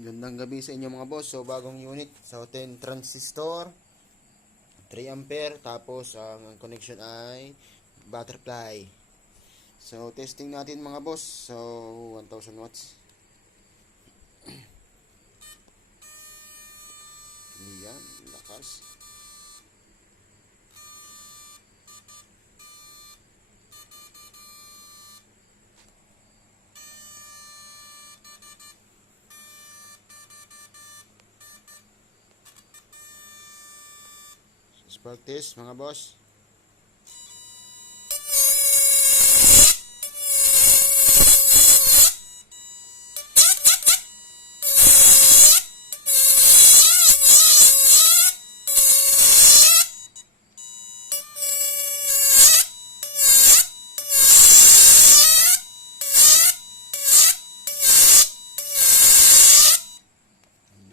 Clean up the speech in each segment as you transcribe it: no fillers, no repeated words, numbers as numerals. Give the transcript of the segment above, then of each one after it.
Gandang gabi sa inyo mga boss. So bagong unit. So 10 transistor, 3 ampere, tapos ang connection ay butterfly. So testing natin mga boss. So 1000 watts. Yan, lakas. Spark test mga boss.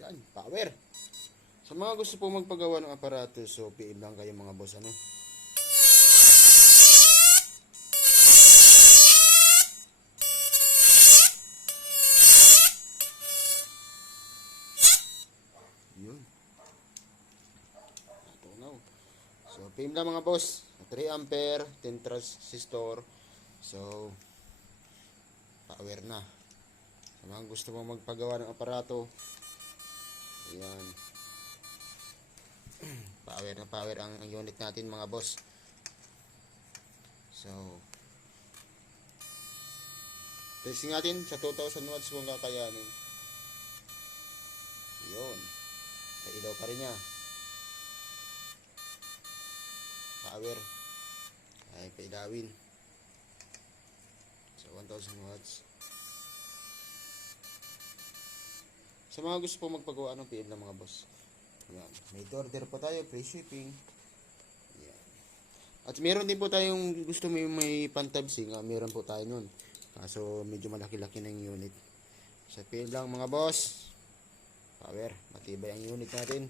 Yan, power. Sa mga gusto po magpagawa ng aparato, so PM lang kayo mga boss, ano. Yun. Natunaw. So PM lang mga boss. 3 ampere, 10 transistor. So power na. Sa mga gusto mo magpagawa ng aparato, ayan. Power na power ang unit natin mga boss. So testing natin sa 2000 watts kung kakayanin. Yun. Kailaw pa rin niya. Power. Ay pailawin. So 1000 watts. Sa mga gusto po magpagawa ng PM ng mga boss. Yan. May order pa tayo, free shipping. Yan. At meron din po tayong gusto may pantabsing. Meron po tayo nun. Kaso medyo malaki-laki na yung unit. Sa PM lang mga boss. Power. Matibay ang unit natin.